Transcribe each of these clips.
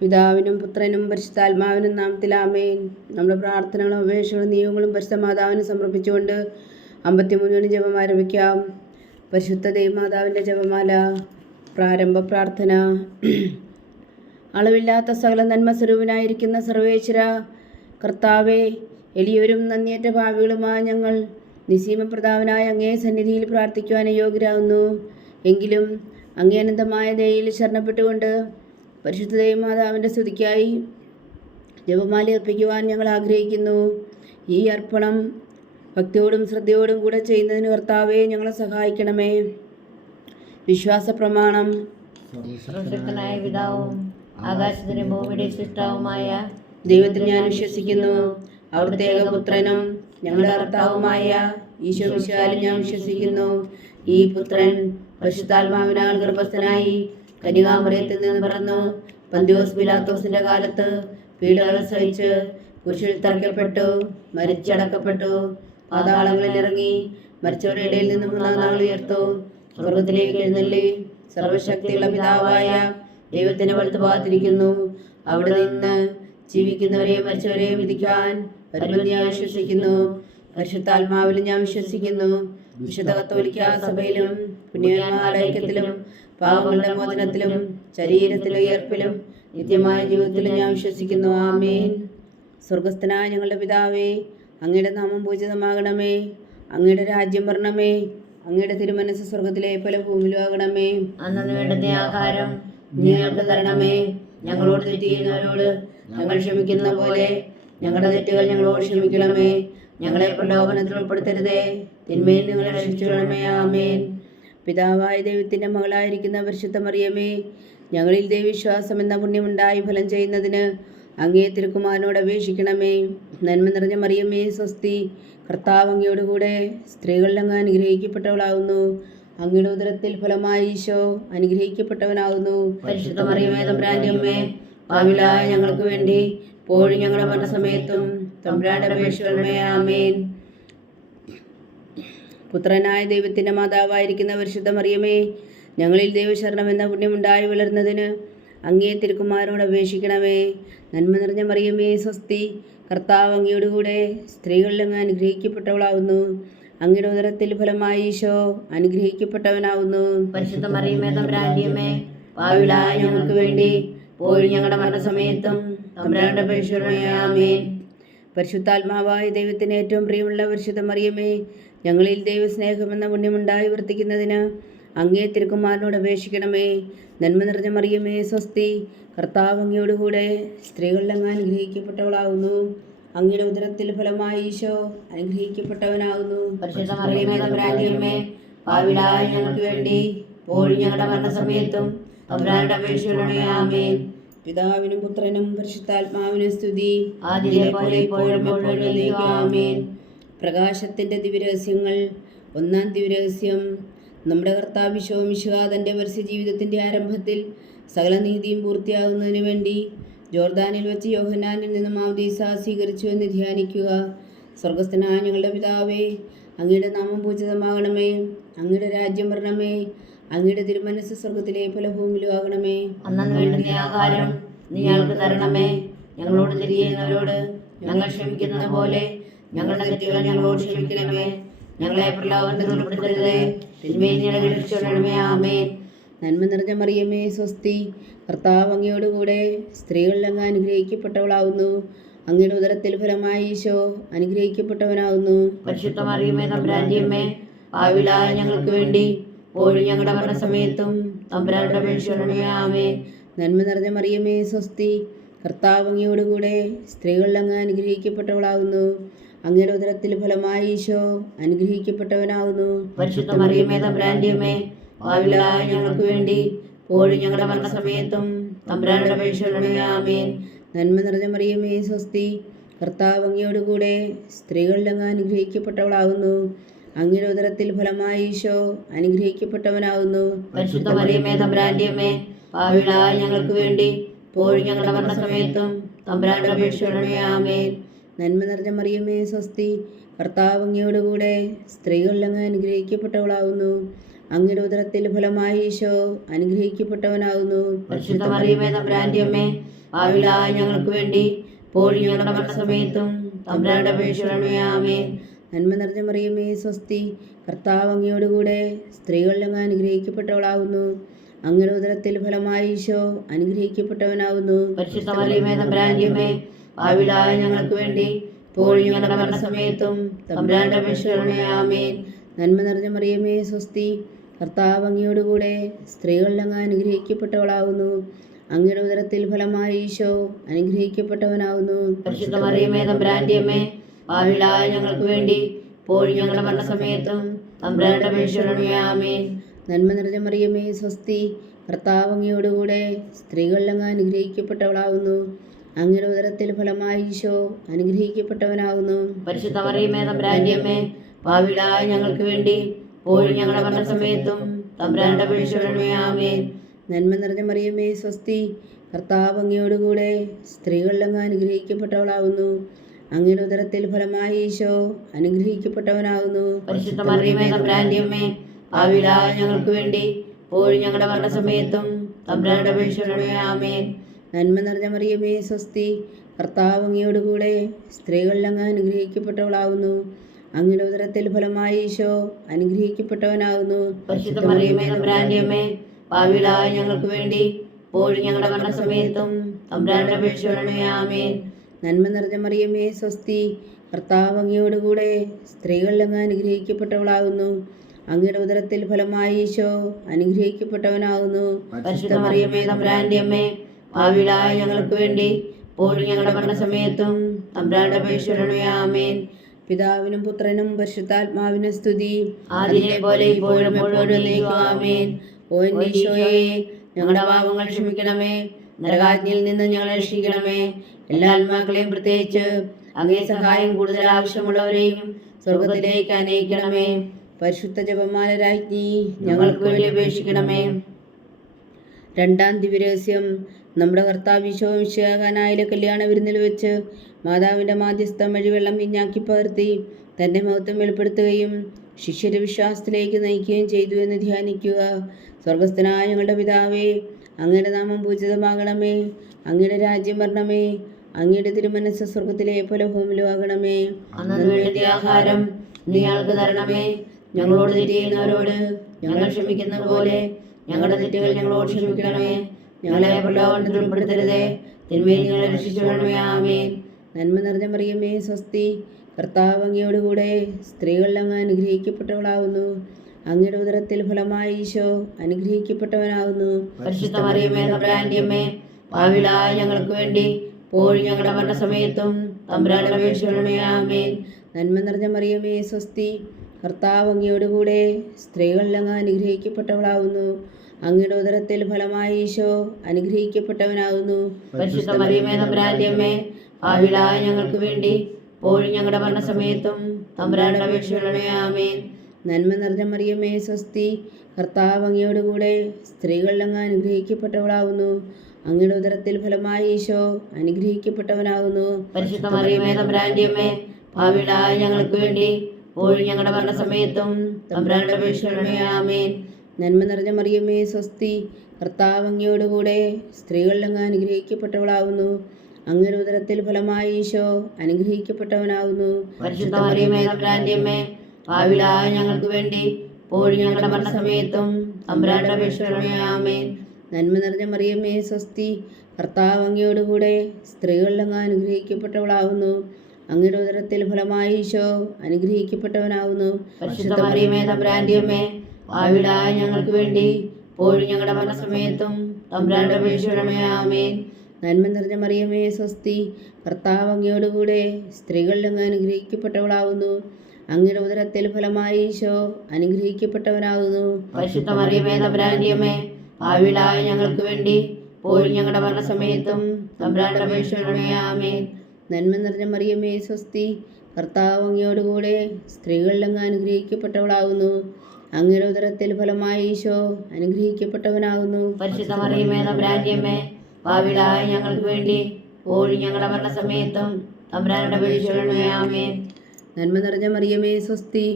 പിതാവിനും പുത്രനും പരിശുദ്ധാത്മാവിനും നാമത്തിൽ ആമേൻ. നമ്മുടെ പ്രാർത്ഥനകളും അപേക്ഷകളും നിയമങ്ങളും പരിശുദ്ധ മാതാവിന് സമർപ്പിച്ചുകൊണ്ട് 53 ജപം ആരംഭിക്കാം. പരിശുദ്ധ ദൈവമാതാവിൻ്റെ ജപമാല. പ്രാരംഭ പ്രാർത്ഥന. അളവില്ലാത്ത സകല നന്മ സ്വരൂപനായിരിക്കുന്ന സർവേശ്വര കർത്താവേ, എളിയവരും നന്ദിയേറ്റ ഭാവികളുമായ ഞങ്ങൾ നിസീമപ്രതാപനായ അങ്ങേ സന്നിധിയിൽ പ്രാർത്ഥിക്കുവാൻ യോഗ്യരാകുന്നു. എങ്കിലും അങ്ങേ അനന്തമായ ദയയിൽ ശരണപ്പെട്ടുകൊണ്ട് പരിശുദ്ധ ദൈവമാതാവിൻ്റെ സ്തുതിക്കായി ജപമാല അർപ്പിക്കുവാൻ ഞങ്ങൾ ആഗ്രഹിക്കുന്നു. ഈ അർപ്പണം ഭക്തിയോടും ശ്രദ്ധയോടും കൂടെ ചെയ്യുന്നതിന് കർത്താവേ ഞങ്ങളെ സഹായിക്കണമേ. വിശ്വാസ പ്രമാണം. സർവശക്തനായ പിതാവും ആകാശത്തിനും ഭൂമിയുടെയും സൃഷ്ടാവുമായ ദൈവത്തിൽ ഞാൻ വിശ്വസിക്കുന്നു. അവിടുത്തെ ഏകപുത്രനും ഞങ്ങളുടെ കർത്താവുമായ ഈശോ മിശിഹായിലും ഞാൻ വിശ്വസിക്കുന്നു. ഈ പുത്രൻ പരിശുദ്ധാത്മാവിനാൽ ഗർഭസ്ഥനായി കന്യകാമറിയത്തിൽ നിന്ന് പിറന്നു, പന്തിയോസ് പിലാത്തോസിന്റെ കാലത്ത് പീഡകൾ സഹിച്ച് കുരിശിൽ തറയ്ക്കപ്പെട്ടു, മരിച്ചടക്കപ്പെട്ടു, പാതാളങ്ങളിൽ ഇറങ്ങി, മരിച്ചവരുടെ ഇടയിൽ നിന്ന് 3-ാം നാൾ ഉയർത്തു, സ്വർഗത്തിലേക്ക് എഴുന്നള്ളി, സർവശക്തിയുള്ള പിതാവായ ദൈവത്തിന്റെ വലത്തുഭാഗത്തിരിക്കുന്നു. അവിടെ നിന്ന് ജീവിക്കുന്നവരെയും മരിച്ചവരെയും വിധിക്കാൻ വരുമെന്ന് ഞാൻ വിശ്വസിക്കുന്നു. പരിശുദ്ധാത്മാവിലും ഞാൻ വിശ്വസിക്കുന്നു. വിശുദ്ധ കത്തോലിക്ക സഭയിലും പുണ്യവാന്മാരുടെ ഐക്യത്തിലും പാപങ്ങളുടെ മോചനത്തിലും ശരീരത്തിലും ഉയർപ്പിലും നിത്യമായ ജീവിതത്തിലും ഞാൻ വിശ്വസിക്കുന്നു. ആമേൻ. സ്വർഗസ്ഥനായ ഞങ്ങളുടെ പിതാവേ, അങ്ങയുടെ നാമം പൂജിതമാകണമേ. അങ്ങയുടെ രാജ്യം വരണമേ. അങ്ങയുടെ തിരുമനസ്സ് സ്വർഗത്തിലെ പോലെ ഭൂമിയിലും ആകണമേ. അന്നു വേണ്ടുന്ന ആഹാരം ഞങ്ങൾക്ക് തരണമേ. ഞങ്ങളോട് തെറ്റ് ചെയ്യുന്നവരോട് ഞങ്ങൾ ക്ഷമിക്കുന്ന പോലെ ഞങ്ങളുടെ തെറ്റുകൾ ഞങ്ങളോട് ക്ഷമിക്കണമേ. ഞങ്ങളെ പ്രലോഭനത്തിൽ ഉൾപ്പെടുത്തരുതേ, തിന്മയിൽ ഞങ്ങളെ രക്ഷിച്ചുകൊള്ളണമേ. ആമേൻ. പിതാവായ ദൈവത്തിൻ്റെ മകളായിരിക്കുന്ന പരിശുദ്ധ മറിയമേ, ഞങ്ങളിൽ ദൈവവിശ്വാസം എന്ന പുണ്യമുണ്ടായി ഫലം ചെയ്യുന്നതിന് അങ്ങേ തിരുക്കുമാരനോട് അപേക്ഷിക്കണമേ. നന്മ നിറഞ്ഞ മറിയമേ സ്വസ്തി, കർത്താവ് അങ്ങയോടുകൂടെ സ്ത്രീകളിൽ അങ്ങ് അനുഗ്രഹിക്കപ്പെട്ടവളാകുന്നു. അങ്ങയുടെ ഉദരത്തിൽ ഫലമായി ഈശോ അനുഗ്രഹിക്കപ്പെട്ടവനാകുന്നു. പരിശുദ്ധ മറിയമേ തമ്പുരാന്റെ അമ്മേ, പാപികളായ ഞങ്ങൾക്ക് വേണ്ടി ഇപ്പോഴും ഞങ്ങളുടെ മരണസമയത്തും തമ്പുരാന്റെ അപേക്ഷിക്കണമേ. ആമേൻ. പുത്രനായ ദൈവത്തിൻ്റെ മാതാവായിരിക്കുന്ന പരിശുദ്ധ മറിയമേ, ഞങ്ങളിൽ ദൈവശരണം എന്ന പുണ്യമുണ്ടായി വളർന്നതിന് അങ്ങേ തിരുക്കുമാരനോട് അപേക്ഷിക്കണമേ. നന്മ നിറഞ്ഞ മറിയമേ സ്വസ്തി, കർത്താവ് അങ്ങയോടുകൂടെ സ്ത്രീകളിൽ അങ്ങ് അനുഗ്രഹിക്കപ്പെട്ടവളാകുന്നു. അങ്ങയുടെ ഉദരത്തിൽ ഫലമായി ഈശോ അനുഗ്രഹിക്കപ്പെട്ടവനാകുന്നു. പരിശുദ്ധ മറിയമേ തമ്പുരാന്റെ അമ്മേ, പാപികളായ ഞങ്ങൾക്ക് വേണ്ടി ഇപ്പോഴും ഞങ്ങളുടെ മരണസമയത്തും തമ്പുരാന്റെ അപേക്ഷിക്കണമേ. ആമേൻ. പരിശുദ്ധാത്മാവായ ദൈവത്തിന് ഏറ്റവും പ്രിയമുള്ള പരിശുദ്ധ മറിയമേ, ഞങ്ങളിൽ ദൈവസ്നേഹമെന്ന പുണ്യമുണ്ടായി വർത്തിക്കുന്നതിന് അങ്ങേ തിരുക്കുമാരനോട് അപേക്ഷിക്കണമേ. നന്മ നിറഞ്ഞ മറിയമേ സ്വസ്തി, കർത്താവ് അങ്ങയോടുകൂടെ സ്ത്രീകളിൽ അങ്ങ് അനുഗ്രഹിക്കപ്പെട്ടവളാകുന്നു. അങ്ങയുടെ ഉദരത്തിൽ ഫലമായി ഈശോ അനുഗ്രഹിക്കപ്പെട്ടവനാകുന്നു. പരിശുദ്ധ മറിയമേ തമ്പുരാന്റെ അമ്മേ, പാപികളായ ഞങ്ങൾക്ക് വേണ്ടി ഇപ്പോഴും ഞങ്ങളുടെ മരണസമയത്തും തമ്പുരാന്റെ അപേക്ഷിക്കണമേ. ആമേൻ. പിതാവിനും പുത്രനും പരിശുദ്ധാത്മാവിനും സ്തുതി, ആദിയിലെ പോലെ ഇപ്പോഴും എപ്പോഴും എന്നേക്കും. ആമേൻ. പ്രകാശത്തിൻ്റെ ദിവ്യരഹസ്യങ്ങൾ. 1-ാം ദിവ്യരഹസ്യം. നമ്മുടെ കർത്താവ് ഈശോ മിശിഹാ തൻ്റെ പരസ്യ ജീവിതത്തിൻ്റെ ആരംഭത്തിൽ സകല നീതിയും പൂർത്തിയാകുന്നതിന് വേണ്ടി ജോർദാനിൽ വെച്ച് യോഹന്നാനിൽ നിന്ന് മാമോദീസ സ്വീകരിച്ചു എന്ന് ധ്യാനിക്കുക. സ്വർഗസ്ഥനായ ഞങ്ങളുടെ പിതാവേ, അങ്ങയുടെ നാമം പൂജിതമാകണമേ. അങ്ങയുടെ രാജ്യം വരണമേ. അങ്ങയുടെ തിരുമനസ്സ് സ്വർഗത്തിലെ പോലെ ഭൂമിയിലും ആകണമേ. അന്നു വേണ്ടുന്ന ആഹാരം നീ ഞങ്ങൾക്ക് തരണമേ. ഞങ്ങളോട് തെറ്റ് ചെയ്യുന്നവരോട് ഞങ്ങൾ ക്ഷമിക്കുന്നത് പോലെ ഞങ്ങളുടെ തെറ്റുകൾ ഞങ്ങളോട് ക്ഷമിക്കണമേ. ഞങ്ങളെ പ്രലോഭനത്തിൽ ഉൾപ്പെടുത്തരുതേ, തിന്മയിൽ ഞങ്ങളെ രക്ഷിച്ചുകൊള്ളണമേ. ആമേൻ. നന്മ നിറഞ്ഞ മറിയമേ സ്വസ്തി, കർത്താവ് അങ്ങയോടുകൂടെ സ്ത്രീകളിൽ അങ്ങ് അനുഗ്രഹിക്കപ്പെട്ടവളാകുന്നു. അങ്ങയുടെ ഉദരത്തിൽ ഫലമായി ഈശോ അനുഗ്രഹിക്കപ്പെട്ടവനാകുന്നു. പരിശുദ്ധ മറിയമേ തമ്പുരാന്റെ അമ്മേ, പാപികളായ ഞങ്ങൾക്ക് വേണ്ടി ഇപ്പോഴും ഞങ്ങളുടെ മരണസമയത്തും തമ്പുരാന്റെ അപേക്ഷിക്കണമേ. ആമേൻ. നന്മ നിറഞ്ഞ മറിയമേ സ്വസ്തി, കർത്താവ് അങ്ങയോടുകൂടെ സ്ത്രീകളിൽ അങ്ങ് അനുഗ്രഹിക്കപ്പെട്ടവളാകുന്നു. അങ്ങയുടെ ഉദരത്തിൽ ഫലമായി ഈശോ അനുഗ്രഹിക്കപ്പെട്ടവനാകുന്നു. പരിശുദ്ധ മറിയമേ തമ്പുരാന്റെ അമ്മേ, പാപികളായ ഞങ്ങൾക്ക് വേണ്ടി ഇപ്പോഴും ഞങ്ങളുടെ മരണസമയത്തും തമ്പുരാന്റെ അപേക്ഷിക്കണമേ. ആമേൻ. നന്മ നിറഞ്ഞ മറിയമേ സ്വസ്തി, കർത്താവ് അങ്ങയോടുകൂടെ സ്ത്രീകളിൽ അങ്ങ് അനുഗ്രഹിക്കപ്പെട്ടവളാകുന്നു. അങ്ങയുടെ ഉദരത്തിൽ ഫലമായി ഈശോ അനുഗ്രഹിക്കപ്പെട്ടവനാകുന്നു. പരിശുദ്ധ മറിയമേ തമ്പുരാന്റെ അമ്മേ, പാപികളായ ഞങ്ങൾക്ക് വേണ്ടി ഇപ്പോഴും ഞങ്ങളുടെ മരണസമയത്തും തമ്പുരാന്റെ അപേക്ഷിക്കണമേ. ആമേൻ. നന്മ നിറഞ്ഞ മറിയമേ സ്വസ്തി, കർത്താവ് അങ്ങയോടുകൂടെ സ്ത്രീകളിൽ അങ്ങ് അനുഗ്രഹിക്കപ്പെട്ടവളാകുന്നു. അങ്ങയുടെ ഉദരത്തിൽ ഫലമായി ഈശോ അനുഗ്രഹിക്കപ്പെട്ടവനാകുന്നു. പരിശുദ്ധ മറിയമേ തമ്പുരാന്റെ അമ്മേ, ഭാവിയിലായ ഞങ്ങൾക്ക് വേണ്ടി ഇപ്പോഴും ഞങ്ങളുടെ മരണസമയത്തും തമ്പുരാന്റെ അപേക്ഷിക്കണമേ. ആമേൻ. നന്മ നിറഞ്ഞ മറിയമേ സ്വസ്തി, കർത്താവ് അങ്ങയോടുകൂടെ സ്ത്രീകളിൽ അങ്ങ് അനുഗ്രഹിക്കപ്പെട്ടവളാകുന്നു. അങ്ങയുടെ ഉദരത്തിൽ ഫലമായി ഈശോ അനുഗ്രഹിക്കപ്പെട്ടവനാകുന്നു. പരിശുദ്ധ മറിയമേ തമ്പുരാന്റെ അമ്മേ, ഭാവിയിലായ ഞങ്ങൾക്ക് വേണ്ടി ഇപ്പോഴും ഞങ്ങളുടെ മരണസമയത്തും തമ്പുരാന്റെ അപേക്ഷിക്കണമേ. ആമേൻ. നന്മ നിറഞ്ഞ മറിയമേ സ്വസ്തി, കർത്താവ് അങ്ങയോടുകൂടെ സ്ത്രീകളിൽ അങ്ങ് അനുഗ്രഹിക്കപ്പെട്ടവളാകുന്നു. അങ്ങയുടെ ഉദരത്തിൽ ഫലമായി ഈശോ അനുഗ്രഹിക്കപ്പെട്ടവനാകുന്നു. പരിശുദ്ധ മറിയമേ തമ്പുരാന്റെ അമ്മേ, ഭാവിയിലായ ഞങ്ങൾക്ക് വേണ്ടി ഇപ്പോഴും ഞങ്ങളുടെ മരണസമയത്തും തമ്പുരാന്റെ അപേക്ഷിക്കണമേ. ആമേൻ. നന്മ നിറഞ്ഞ മറിയമേ സ്വസ്തി, കർത്താവ് അങ്ങയോടുകൂടെ സ്ത്രീകളിൽ അങ്ങ് അനുഗ്രഹിക്കപ്പെട്ടവളാകുന്നു. അങ്ങയുടെ ഉദരത്തിൽ ഫലമായി ഈശോ അനുഗ്രഹിക്കപ്പെട്ടവനാകുന്നു. പരിശുദ്ധ മറിയമേ തമ്പുരാന്റെ അമ്മേ, ഭാവിയിലായ ഞങ്ങൾക്ക് വേണ്ടി ഇപ്പോഴും ഞങ്ങളുടെ മരണസമയത്തും തമ്പുരാന്റെ അപേക്ഷിക്കണമേ. ആമേൻ. നന്മ നിറഞ്ഞ മറിയമേ സ്വസ്തി, കർത്താവ് അങ്ങയോടുകൂടെ സ്ത്രീകളിൽ അങ്ങ് അനുഗ്രഹിക്കപ്പെട്ടവളാകുന്നു. അങ്ങയുടെ ഉദരത്തിൽ ഫലമായി ഈശോ അനുഗ്രഹിക്കപ്പെട്ടവനാകുന്നു. പരിശുദ്ധ മറിയമേ തമ്പുരാന്റെ അമ്മേ, ഭാവിയിലായ ഞങ്ങൾക്ക് വേണ്ടി ഇപ്പോഴും ഞങ്ങളുടെ മരണസമയത്തും തമ്പുരാന്റെ അപേക്ഷിക്കണമേ. ആമേൻ. നന്മ നിറഞ്ഞ മറിയമേ സ്വസ്തി, കർത്താവ് അങ്ങയോടുകൂടെ സ്ത്രീകളിൽ അങ്ങ് അനുഗ്രഹിക്കപ്പെട്ടവളാകുന്നു. അങ്ങയുടെ ഉദരത്തിൽ ഫലമായി ഈശോ അനുഗ്രഹിക്കപ്പെട്ടവനാകുന്നു. പരിശുദ്ധ മറിയമേ തമ്പുരാന്റെ അമ്മേ, ഭാവിയിലായ ഞങ്ങൾക്ക് വേണ്ടി ഇപ്പോഴും ഞങ്ങളുടെ മരണസമയത്തും തമ്പുരാന്റെ അപേക്ഷിക്കണമേ. ആമേൻ. നന്മ നിറഞ്ഞ മറിയമേ സ്വസ്തി, കർത്താവ് അങ്ങയോടുകൂടെ സ്ത്രീകളിൽ അങ്ങ് അനുഗ്രഹിക്കപ്പെട്ടവളാകുന്നു. അങ്ങയുടെ ഉദരത്തിൽ ഫലമായി ഈശോ അനുഗ്രഹിക്കപ്പെട്ടവനാകുന്നു. പരിശുദ്ധ മറിയമേ തമ്പുരാന്റെ അമ്മേ, ഭാവിയിലായ ഞങ്ങൾക്ക് വേണ്ടി ഇപ്പോഴും ഞങ്ങളുടെ മരണസമയത്തും തമ്പുരാന്റെ അപേക്ഷിക്കണമേ. ആമേൻ. പിതാവിനും പുത്രനും പരിശുദ്ധാത്മാവിനും സ്തുതി, ആദിയിലെ പോലെ ഇപ്പോഴും എപ്പോഴും എന്നേക്കും. ആമേൻ. ഓ എൻ്റെ ഈശോയെ, ഞങ്ങളുടെ പാപങ്ങൾ ക്ഷമിക്കണമേ, നരകാജ്ഞയിൽ നിന്ന് ഞങ്ങളെ രക്ഷിക്കണമേ. എല്ലാ ആത്മാക്കളെയും, പ്രത്യേകിച്ച് അങ്ങേ സഹായം കൂടുതൽ ആവശ്യമുള്ളവരെയും സ്വർഗത്തിലേക്ക് അനയിക്കണമേ. പരിശുദ്ധ ജപമാല രാജ്ഞി, ഞങ്ങൾക്ക് വേണ്ടി അപേക്ഷിക്കണമേ. രണ്ടാം ദിവ്യരഹസ്യം. നമ്മുടെ കർത്താവ് ഈശോ മിശിഹായിലെ കല്യാണ വിരുന്നിൽ വെച്ച് മാതാവിൻ്റെ മാധ്യസ്ഥം വഴി വെള്ളം വീഞ്ഞാക്കി പകർത്തി തൻ്റെ മഹത്വം വെളിപ്പെടുത്തുകയും ശിഷ്യരെ വിശ്വാസത്തിലേക്ക് നയിക്കുകയും ചെയ്തു എന്ന് ധ്യാനിക്കുക. സ്വർഗസ്ഥനായ ഞങ്ങളുടെ പിതാവേ, അങ്ങയുടെ നാമം പൂജിതമാകണമേ. അങ്ങയുടെ രാജ്യം വരണമേ. അങ്ങയുടെ തിരുമനസ്സ് സ്വർഗത്തിലെ പോലെ ഭൂമിയിലും ആകണമേ. അന്നു വേണ്ടിയ ആഹാരം ഞങ്ങൾക്ക് തരണമേ. ഞങ്ങളോട് തെറ്റ് ചെയ്യുന്നവരോട് ഞങ്ങൾ ക്ഷമിക്കുന്നത് പോലെ ഞങ്ങളുടെ തെറ്റുകൾ ഞങ്ങളോട് ക്ഷമിക്കണമേ. ഞങ്ങളെ പ്രലോഭനത്തിൽ ഉൾപ്പെടുത്തരുതേ, തിന്മയിൽ ഞങ്ങളെ രക്ഷിച്ചുകൊള്ളണമേ. ആമേൻ. നന്മ നിറഞ്ഞ മറിയമേ സ്വസ്തി, കർത്താവ് അങ്ങയോടുകൂടെ സ്ത്രീകളിൽ അങ്ങ് അനുഗ്രഹിക്കപ്പെട്ടവളാകുന്നു. അങ്ങയുടെ ഉദരത്തിൽ ഫലമായി ഈശോ അനുഗ്രഹിക്കപ്പെട്ടവനാകുന്നു. പരിശുദ്ധ മറിയമേ തമ്പുരാന്റെ അമ്മേ, ഭാവിയിലായ ഞങ്ങൾക്ക് വേണ്ടി ഇപ്പോഴും ഞങ്ങളുടെ മരണസമയത്തും തമ്പുരാന്റെ അപേക്ഷിക്കണമേ. ആമേൻ. നന്മ നിറഞ്ഞ മറിയമേ സ്വസ്തി, കർത്താവ് അങ്ങയോടുകൂടെ സ്ത്രീകളിൽ അങ്ങ് അനുഗ്രഹിക്കപ്പെട്ടവളാകുന്നു. അങ്ങയുടെ ഉദരത്തിൽ ഫലമായി ഈശോ അനുഗ്രഹിക്കപ്പെട്ടവനാകുന്നു. പരിശുദ്ധ മറിയമേ തമ്പുരാന്റെ അമ്മേ, ഭാവിയിലായ ഞങ്ങൾക്ക് വേണ്ടി ഇപ്പോഴും ഞങ്ങളുടെ മരണസമയത്തും തമ്പുരാന്റെ അപേക്ഷിക്കണമേ. ആമേൻ. നന്മ നിറഞ്ഞ മറിയമേ സ്വസ്തി, കർത്താവ് അങ്ങയോടുകൂടെ സ്ത്രീകളിൽ അങ്ങ് അനുഗ്രഹിക്കപ്പെട്ടവളാകുന്നു. അങ്ങയുടെ ഉദരത്തിൽ ഫലമായി ഈശോ അനുഗ്രഹിക്കപ്പെട്ടവനാകുന്നു. പരിശുദ്ധ മറിയമേ തമ്പുരാന്റെ അമ്മേ, ഭാവിയിലായ ഞങ്ങൾക്ക് വേണ്ടി ഇപ്പോഴും ഞങ്ങളുടെ മരണസമയത്തും തമ്പുരാന്റെ അപേക്ഷിക്കണമേ. ആമേൻ. നന്മ നിറഞ്ഞ മറിയമേ സ്വസ്തി, കർത്താവ് അങ്ങയോടുകൂടെ സ്ത്രീകളിൽ അങ്ങ് അനുഗ്രഹിക്കപ്പെട്ടവളാകുന്നു. അങ്ങയുടെ ഉദരത്തിൽ ഫലമായി ഈശോ അനുഗ്രഹിക്കപ്പെട്ടവനാകുന്നു. പരിശുദ്ധ മറിയമേ തമ്പുരാന്റെ അമ്മേ, ഭാവിയിലായ ഞങ്ങൾക്ക് വേണ്ടി ഇപ്പോഴും ഞങ്ങളുടെ മരണസമയത്തും തമ്പുരാന്റെ അപേക്ഷിക്കണമേ. ആമേൻ. നന്മ നിറഞ്ഞ മറിയമേ സ്വസ്തി, കർത്താവ് അങ്ങയോടുകൂടെ സ്ത്രീകളിൽ അങ്ങ് അനുഗ്രഹിക്കപ്പെട്ടവളാകുന്നു. അങ്ങയുടെ ഉദരത്തിൽ ഫലമായി ഈശോ അനുഗ്രഹിക്കപ്പെട്ടവനാകുന്നു. പരിശുദ്ധ മറിയമേ തമ്പുരാന്റെ അമ്മേ, ഭാവിയിലായ ഞങ്ങൾക്ക് വേണ്ടി ഇപ്പോഴും ഞങ്ങളുടെ മരണസമയത്തും തമ്പുരാന്റെ അപേക്ഷിക്കണമേ. ആമേൻ. നന്മ നിറഞ്ഞ മറിയമേ സ്വസ്തി, കർത്താവ് അങ്ങയോടുകൂടെ സ്ത്രീകളിൽ അങ്ങ് അനുഗ്രഹിക്കപ്പെട്ടവളാകുന്നു. അങ്ങയുടെ ഉദരത്തിൽ ഫലമായി ഈശോ അനുഗ്രഹിക്കപ്പെട്ടവനാകുന്നു. പരിശുദ്ധ മറിയമേ തമ്പുരാന്റെ അമ്മേ, ഭാവിയിലായ ഞങ്ങൾക്ക് വേണ്ടി ഇപ്പോഴും ഞങ്ങളുടെ മരണസമയത്തും തമ്പുരാന്റെ അപേക്ഷിക്കണമേ. ആമേൻ. നന്മ നിറഞ്ഞ മറിയമേ സ്വസ്തി, കർത്താവ് അങ്ങയോടുകൂടെ സ്ത്രീകളിൽ അങ്ങ് അനുഗ്രഹിക്കപ്പെട്ടവളാകുന്നു. അങ്ങയുടെ ഉദരത്തിൽ ഫലമായി ഈശോ അനുഗ്രഹിക്കപ്പെട്ടവനാകുന്നു. പരിശുദ്ധ മറിയമേ തമ്പുരാന്റെ അമ്മേ, ഭാവിയിലായ ഞങ്ങൾക്ക് വേണ്ടി ഇപ്പോഴും ഞങ്ങളുടെ മരണസമയത്തും തമ്പുരാന്റെ അപേക്ഷിക്കണമേ. ആമേൻ. നന്മ നിറഞ്ഞ മറിയമേ സ്വസ്തി,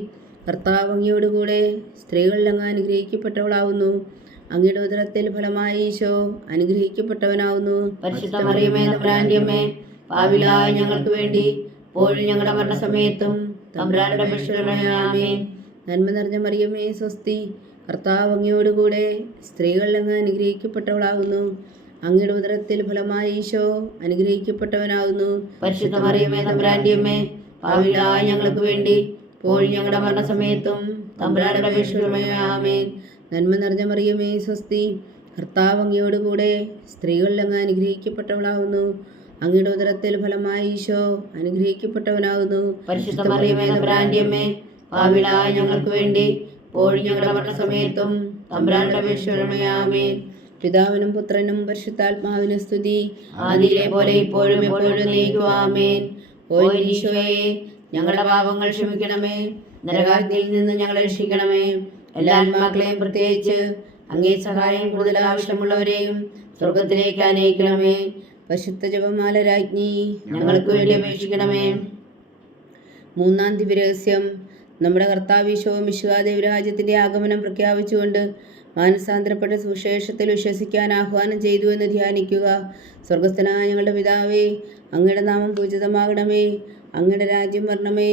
കർത്താവ് അങ്ങയോടുകൂടെ സ്ത്രീകളിൽ അങ്ങ് അനുഗ്രഹിക്കപ്പെട്ടവളാകുന്നു. അങ്ങയുടെ ഉദരത്തിൽ ഫലമായി ഈശോ അനുഗ്രഹിക്കപ്പെട്ടവനാവുന്നു. പരിശുദ്ധ മറിയമേ തമ്പുരാന്റെ അമ്മേ, പാപികളായ ഞങ്ങൾക്ക് വേണ്ടി ഇപ്പോഴും ഞങ്ങളുടെ മരണസമയത്തും തമ്പുരാന്റെ അപേക്ഷയോടെ ആമേൻ. നന്മ നിറഞ്ഞ മറിയമേ സ്വസ്തി, കർത്താവ് അങ്ങയോടുകൂടെ സ്ത്രീകളിൽ അങ്ങ് അനുഗ്രഹിക്കപ്പെട്ടവളാകുന്നു. അങ്ങയുടെ ഉദരത്തിൽ ഫലമായി ഈശോ അനുഗ്രഹിക്കപ്പെട്ടവനാകുന്നു. പരിശുദ്ധ മറിയമേ തമ്പുരാന്റെ അമ്മേ, പാപികളായ ഞങ്ങൾക്ക് വേണ്ടി ഇപ്പോഴും ഞങ്ങളുടെ മരണസമയത്തും തമ്പുരാന്റെ അപേക്ഷയോടെ ആമേൻ. നന്മ നിറഞ്ഞ മറിയമേ സ്വസ്തി, കർത്താവ് അങ്ങയോടുകൂടെ സ്ത്രീകളിൽ അങ്ങ് അനുഗ്രഹിക്കപ്പെട്ടവളാകുന്നു. അങ്ങയുടെ ഉദരത്തിൽ ഫലമായി ഈശോ അനുഗ്രഹിക്കപ്പെട്ടവനാകുന്നു. പരിശുദ്ധ മറിയമേ തമ്പുരാന്റെ അമ്മേ, പാപികളായ ഞങ്ങൾക്ക് വേണ്ടി ഇപ്പോഴും ഞങ്ങളുടെ മരണസമയത്തും തമ്പുരാന്റെ അപേക്ഷയോടെ ആമേൻ. പിതാവിനും പുത്രനും പരിശുദ്ധാത്മാവിനും സ്തുതി, ആദിയിലെ പോലെ ഇപ്പോഴും എപ്പോഴും എന്നേക്കും ആമേൻ. ഓ ഈശോയെ, ഞങ്ങളുടെ പാപങ്ങൾ ക്ഷമിക്കണമേ, നരകാഗ്നിയിൽ നിന്ന് ഞങ്ങളെ രക്ഷിക്കണമേ. എല്ലാ ആത്മാക്കളെയും, പ്രത്യേകിച്ച് അങ്ങേ സഹായം കൂടുതൽ ആവശ്യമുള്ളവരെയും സ്വർഗത്തിലേക്ക് അനയിക്കണമേ. പരിശുദ്ധ ജപമാല രാജ്ഞി ഞങ്ങൾക്ക് വേണ്ടി അപേക്ഷിക്കണമേ. മൂന്നാം ദിവ്യരഹസ്യം. നമ്മുടെ കർത്താവ് ഈശോ മിശിഹാ ദൈവരാജ്യത്തിൻ്റെ ആഗമനം പ്രഖ്യാപിച്ചുകൊണ്ട് മാനസാന്തരപ്പെട്ട സുവിശേഷത്തിൽ വിശ്വസിക്കാൻ ആഹ്വാനം ചെയ്തു എന്ന് ധ്യാനിക്കുക. സ്വർഗസ്ഥനായ ഞങ്ങളുടെ പിതാവേ, അങ്ങയുടെ നാമം പൂജിതമാകണമേ. അങ്ങയുടെ രാജ്യം വരണമേ.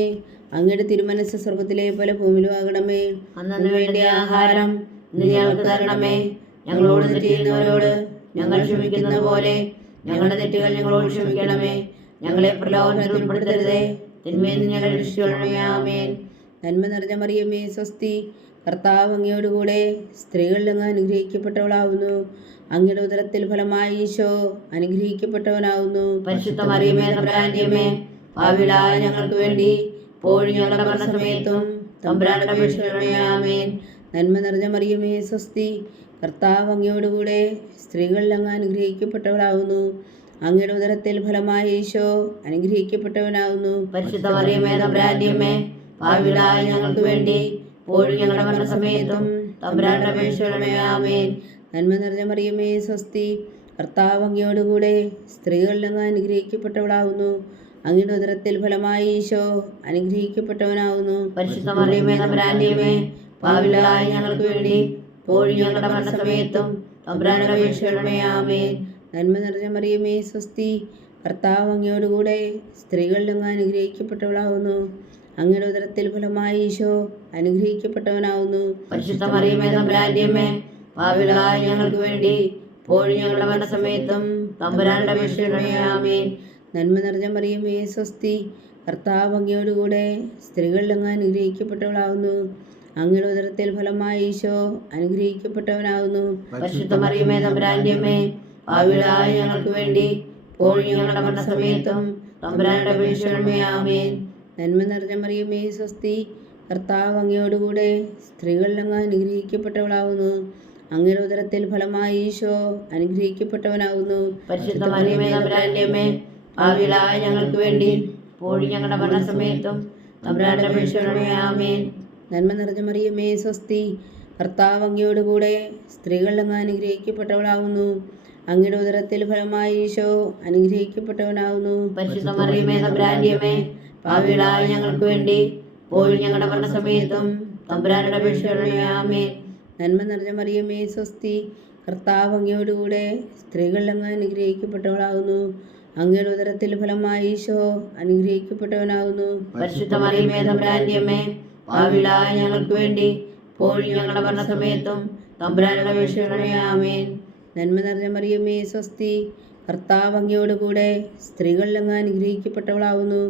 അങ്ങയുടെ തിരുമനസ്സ് സ്വർഗത്തിലെ പോലെ ഭൂമിയിലും ആകണമേ. അന്നു വേണ്ടിയ ആഹാരം ഇന്ന് ഞങ്ങൾക്ക് തരണമേ. ഞങ്ങളോട് തെറ്റ് ചെയ്യുന്നവരോട് ഞങ്ങൾ ക്ഷമിക്കുന്ന പോലെ ഞങ്ങളുടെ തെറ്റുകൾ ഞങ്ങളോട് ക്ഷമിക്കണമേ. ഞങ്ങളെ പ്രലോഭനത്തിൽ ഉൾപ്പെടുത്തരുതേ, തിന്മയിൽ നിന്ന് ഞങ്ങളെ രക്ഷിക്കണമേ. ആമേൻ. നന്മ നിറഞ്ഞ മറിയമേ സ്വസ്തി, കർത്താവ് അങ്ങയോടുകൂടെ സ്ത്രീകളിൽ അങ്ങ് അനുഗ്രഹിക്കപ്പെട്ടവളാവുന്നു. അങ്ങയുടെ ഉദരത്തിൽ ഫലമായി ഈശോ അനുഗ്രഹിക്കപ്പെട്ടവനാവുന്നു. പരിശുദ്ധ മറിയമേ തമ്പുരാന്റെ അമ്മേ, പാപികളായ ഞങ്ങൾക്ക് വേണ്ടി ഇപ്പോഴും ഞങ്ങളുടെ മരണസമയത്തും തമ്പുരാന്റെ അപേക്ഷയോടെ ആമേൻ. നന്മ നിറഞ്ഞ മറിയമേ സ്വസ്തി, കർത്താവ് അങ്ങയോടുകൂടെ സ്ത്രീകളിൽ അങ്ങ് അനുഗ്രഹിക്കപ്പെട്ടവളാവുന്നു. അങ്ങയുടെ ഉദരത്തിൽ ഫലമായി ഈശോ അനുഗ്രഹിക്കപ്പെട്ടവനാവുന്നു. പരിശുദ്ധ മറിയമേ തമ്പുരാന്റെ അമ്മേ, പാപികളായ ഞങ്ങൾക്ക് വേണ്ടി ഇപ്പോഴും ഞങ്ങളുടെ മരണസമയത്തും തമ്പുരാന്റെ അപേക്ഷയോടെ ആമേൻ. നന്മ നിറഞ്ഞ മറിയമേ സ്വസ്തി, കർത്താവ് അങ്ങയോടുകൂടെ സ്ത്രീകളിൽ അങ്ങ് അനുഗ്രഹിക്കപ്പെട്ടവളാവുന്നു. അങ്ങയുടെ ഉദരത്തിൽ ഫലമായി ഈശോ അനുഗ്രഹിക്കപ്പെട്ടവനാവുന്നു. പരിശുദ്ധ മറിയമേ തമ്പുരാന്റെ അമ്മേ, പാപികളായ ഞങ്ങൾക്ക് വേണ്ടി ഇപ്പോഴും ഞങ്ങളുടെ മരണസമയത്തും തമ്പുരാന്റെ അപേക്ഷയോടെ ആമേൻ. നന്മ നിറഞ്ഞ മറിയമേ സ്വസ്തി, കർത്താവ് അങ്ങയോടുകൂടെ സ്ത്രീകളിൽ അങ്ങ് അനുഗ്രഹിക്കപ്പെട്ടവളാവുന്നു. അങ്ങയുടെ ഉദരത്തിൽ ഫലമായി ഈശോ അനുഗ്രഹിക്കപ്പെട്ടവനാവുന്നു. പരിശുദ്ധ മറിയമേ തമ്പുരാന്റെ അമ്മേ, പാപികളായ ഞങ്ങൾക്ക് വേണ്ടി ഇപ്പോഴും ഞങ്ങളുടെ മരണസമയത്തും തമ്പുരാന്റെ അപേക്ഷയോടെ ആമേൻ. നന്മ നിറഞ്ഞ മറിയമേ സ്വസ്തി, കർത്താവ് അങ്ങയോടുകൂടെ സ്ത്രീകളിൽ അങ്ങ് അനുഗ്രഹിക്കപ്പെട്ടവളാവുന്നു. അങ്ങയുടെ ഉദരത്തിൽ ഫലമായി ഈശോ അനുഗ്രഹിക്കപ്പെട്ടവനാവുന്നു. പരിശുദ്ധ മറിയമേ തമ്പുരാന്റെ അമ്മേ, പാപികളായ ഞങ്ങൾക്ക് വേണ്ടി ഇപ്പോഴും ഞങ്ങളുടെ മരണസമയത്തും തമ്പുരാന്റെ അപേക്ഷയോടെ ആമേൻ. നന്മ നിറഞ്ഞ മറിയമേ സ്വസ്തി, കർത്താവ് അങ്ങയോടുകൂടെ സ്ത്രീകളിൽ അങ്ങ് അനുഗ്രഹിക്കപ്പെട്ടവളാവുന്നു. അങ്ങയുടെ ഉദരത്തിൽ ഫലമായി ഈശോ അനുഗ്രഹിക്കപ്പെട്ടവനാവുന്നു. പരിശുദ്ധ മറിയമേ തമ്പുരാന്റെ അമ്മേ, പാപികളായ ഞങ്ങൾക്ക് വേണ്ടി ഇപ്പോഴും ഞങ്ങളുടെ മരണസമയത്തും തമ്പുരാന്റെ അപേക്ഷയോടെ ആമേൻ. നന്മ നിറഞ്ഞ മറിയമേ സ്വസ്തി, കർത്താവ് അങ്ങയോടുകൂടെ സ്ത്രീകളിൽ അങ്ങ് അനുഗ്രഹിക്കപ്പെട്ടവളാവുന്നു. അങ്ങയുടെ ഉദരത്തിൽ ഫലമായി ഈശോ അനുഗ്രഹിക്കപ്പെട്ടവനാവുന്നു. പരിശുദ്ധ മറിയമേ തമ്പുരാന്റെ അമ്മേ, പാപികളായ ഞങ്ങൾക്ക് വേണ്ടി ഇപ്പോഴും ഞങ്ങളുടെ മരണസമയത്തും തമ്പുരാന്റെ അപേക്ഷയോടെ ആമേൻ. നന്മ നിറഞ്ഞ മറിയമേ സ്വസ്തി, കർത്താവ് അങ്ങയോടുകൂടെ സ്ത്രീകളിൽ അങ്ങ് അനുഗ്രഹിക്കപ്പെട്ടവളാവുന്നു. അങ്ങയുടെ ഉദരത്തിൽ ഫലമായി ഈശോ അനുഗ്രഹിക്കപ്പെട്ടവനാവുന്നു. പരിശുദ്ധ മറിയമേ തമ്പുരാന്റെ അമ്മേ, പാപികളായ ഞങ്ങൾക്ക് വേണ്ടി ഇപ്പോഴും ഞങ്ങളുടെ മരണസമയത്തും തമ്പുരാന്റെ അപേക്ഷയോടെ ആമേൻ. നന്മ നിറഞ്ഞ മറിയമേ സ്വസ്തി, കർത്താവ് അങ്ങയോടുകൂടെ സ്ത്രീകളിൽ അങ്ങ് അനുഗ്രഹിക്കപ്പെട്ടവളാവുന്നു.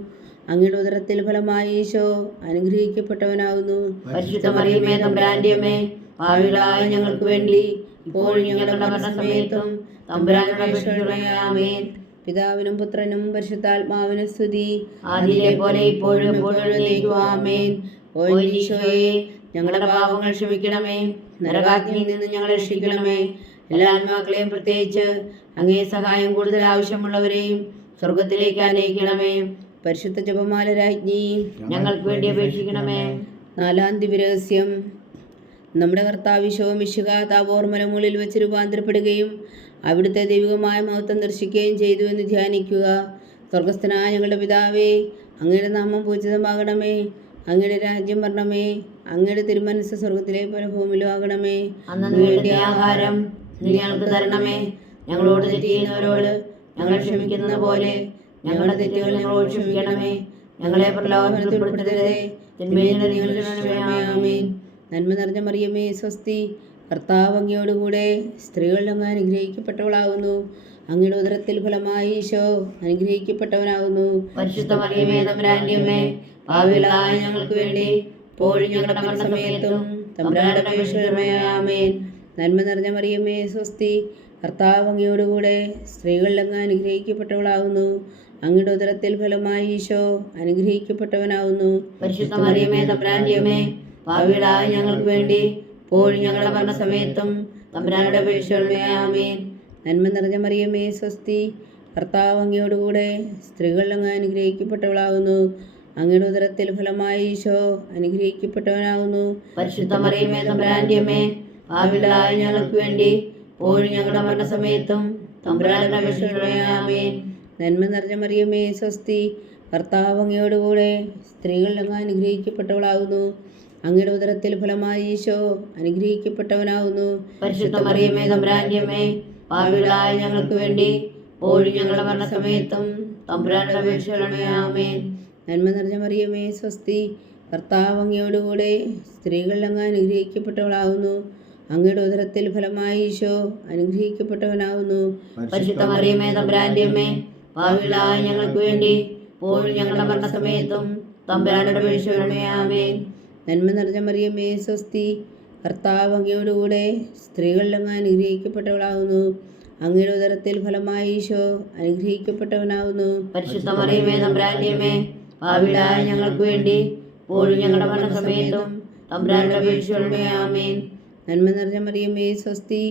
അങ്ങയുടെ ഉദരത്തിൽ ഫലമായി ഈശോ അനുഗ്രഹിക്കപ്പെട്ടവനാവുന്നു. പരിശുദ്ധ മറിയമേ തമ്പുരാന്റെ അമ്മേ, പാപികളായ ഞങ്ങൾക്ക് വേണ്ടി ഇപ്പോഴും ഞങ്ങളുടെ മരണസമയത്തും തമ്പുരാന്റെ അപേക്ഷയോടെ ആമേൻ. പിതാവിനും പുത്രനും പരിശുദ്ധാത്മാവിനും സ്തുതി, ആദിയിലെ പോലെ ഇപ്പോഴും എപ്പോഴും എന്നേക്കും ആമേൻ. ഓ ഈശോയെ, ഞങ്ങളുടെ പാപങ്ങൾ ക്ഷമിക്കണമേ, നരകാഗ്നിയിൽ നിന്ന് ഞങ്ങളെ രക്ഷിക്കണമേ. എല്ലാ ആത്മാക്കളെയും, പ്രത്യേകിച്ച് അങ്ങേ സഹായം കൂടുതൽ ആവശ്യമുള്ളവരെയും സ്വർഗത്തിലേക്ക് അനയിക്കണമേ. പരിശുദ്ധ ജപമാല രാജ്ഞി ഞങ്ങൾക്ക് വേണ്ടി അപേക്ഷിക്കണമേ. നാലാം ദിവ്യരഹസ്യം. നമ്മുടെ കർത്താവ് ഈശോ മിശിഹാ താബോർ മലമുകളിൽ വെച്ച് രൂപാന്തരപ്പെടുകയും അവിടുത്തെ ദൈവികമായ മഹത്വം ദർശിക്കുകയും ചെയ്തു എന്ന് ധ്യാനിക്കുക. സ്വർഗസ്ഥനായ ഞങ്ങളുടെ പിതാവേ, അങ്ങയുടെ നാമം പൂജിതമാകണമേ. അങ്ങയുടെ രാജ്യം വരണമേ. അങ്ങയുടെ തിരുമനസ് സ്വർഗത്തിലെ പോലെ ഭൂമിയിലും ആകണമേ. അന്നു വേണ്ടിയ ആഹാരം നീ ഞങ്ങൾക്ക് തരണമേ. ഞങ്ങളോട് തെറ്റ് ചെയ്യുന്നവരോട് ഞങ്ങൾ ക്ഷമിക്കുന്നത് പോലെ ഞങ്ങളുടെ തെറ്റുകൾ ഞങ്ങളോട് ക്ഷമിക്കണമേ. ഞങ്ങളെ പ്രലോഭനത്തിൽ ഉൾപ്പെടുത്തരുതേ, തിന്മയിൽ നിന്ന് ഞങ്ങളെ രക്ഷിക്കണമേ. ആമേൻ. നന്മ നിറഞ്ഞ മറിയമേ സ്വസ്തി, കർത്താവ് അങ്ങയോടുകൂടെ സ്ത്രീകളിൽ അങ്ങ് അനുഗ്രഹിക്കപ്പെട്ടവളാകുന്നു. അങ്ങയുടെ ഉദരത്തിൽ ഫലമായി ഈശോ അനുഗ്രഹിക്കപ്പെട്ടവനാകുന്നു. പരിശുദ്ധ മറിയമേ തമ്പുരാന്റെ അമ്മേ, പാപികളായ ഞങ്ങൾക്ക് വേണ്ടി ഇപ്പോഴും ഞങ്ങളുടെ മരണസമയത്തും തമ്പുരാന്റെ അപേക്ഷിക്കണമേ. ആമേൻ. നന്മ നിറഞ്ഞ മറിയമേ സ്വസ്തി, കർത്താവ് അങ്ങയോടുകൂടെ സ്ത്രീകളിൽ അങ്ങ് അനുഗ്രഹിക്കപ്പെട്ടവളാകുന്നു. അങ്ങയുടെ ഉദരത്തിൽ ഫലമായി ഈശോ അനുഗ്രഹിക്കപ്പെട്ടവനാകുന്നു. പരിശുദ്ധ മറിയമേ തമ്പുരാന്റെ അമ്മേ, പാപികളായ ഞങ്ങൾക്ക് വേണ്ടി ഇപ്പോഴും ഞങ്ങളുടെ മരണസമയത്തും തമ്പുരാന്റെ അപേക്ഷിക്കണമേ. ആമേൻ. നന്മ നിറഞ്ഞ മറിയമേ സ്വസ്തി, കർത്താവ് അങ്ങയോടുകൂടെ സ്ത്രീകളിൽ അങ്ങ് അനുഗ്രഹിക്കപ്പെട്ടവളാകുന്നു. അങ്ങയുടെ ഉദരത്തിൽ ഫലമായി ഈശോ അനുഗ്രഹിക്കപ്പെട്ടവനാകുന്നു. പരിശുദ്ധ മറിയമേ തമ്പുരാന്റെ അമ്മേ, പാപികളായ ഞങ്ങൾക്ക് വേണ്ടി ഇപ്പോഴും ഞങ്ങളുടെ മരണസമയത്തും തമ്പുരാന്റെ അപേക്ഷിക്കണമേ. ആമേൻ. നന്മ നിറഞ്ഞ മറിയമേ സ്വസ്തി, കർത്താവ് അങ്ങയോടുകൂടെ സ്ത്രീകളിൽ അങ്ങ് അനുഗ്രഹിക്കപ്പെട്ടവളാകുന്നു. അങ്ങയുടെ ഉദരത്തിൽ ഫലമായി ഈശോ അനുഗ്രഹിക്കപ്പെട്ടവനാകുന്നു. പരിശുദ്ധ മറിയമേ തമ്പുരാന്റെ അമ്മേ, പാപികളായ ഞങ്ങൾക്ക് വേണ്ടി ഇപ്പോഴും ഞങ്ങളുടെ മരണസമയത്തും തമ്പുരാന്റെ അപേക്ഷിക്കണമേ. ആമേൻ. നന്മ നിറഞ്ഞ മറിയമേ സ്വസ്തി, കർത്താവ് അങ്ങയോടുകൂടെ സ്ത്രീകളിൽ അങ്ങ് അനുഗ്രഹിക്കപ്പെട്ടവളാകുന്നു. അങ്ങയുടെ ഉദരത്തിൽ ഫലമായി ഈശോ അനുഗ്രഹിക്കപ്പെട്ടവനാകുന്നു. പരിശുദ്ധ മറിയമേ തമ്പുരാന്റെ അമ്മേ, പാപികളായ ഞങ്ങൾക്ക് വേണ്ടി ഇപ്പോഴും ഞങ്ങളുടെ മരണസമയത്തും തമ്പുരാന്റെ അപേക്ഷിക്കണമേ. ആമേൻ. നന്മ നിറഞ്ഞ മറിയമേ സ്വസ്തി, കർത്താവ് അങ്ങയോടുകൂടെ സ്ത്രീകളിൽ അങ്ങ് അനുഗ്രഹിക്കപ്പെട്ടവളാകുന്നു. അങ്ങയുടെ ഉദരത്തിൽ ഫലമായി ഈശോ അനുഗ്രഹിക്കപ്പെട്ടവനാകുന്നു. പരിശുദ്ധ മറിയമേ തമ്പുരാന്റെ അമ്മേ, പാപികളായ ഞങ്ങൾക്ക് വേണ്ടി ഇപ്പോഴും ഞങ്ങളുടെ മരണസമയത്തും തമ്പുരാന്റെ അപേക്ഷിക്കണമേ. ആമേൻ. നന്മ നിറഞ്ഞ മറിയമേ സ്വസ്തി,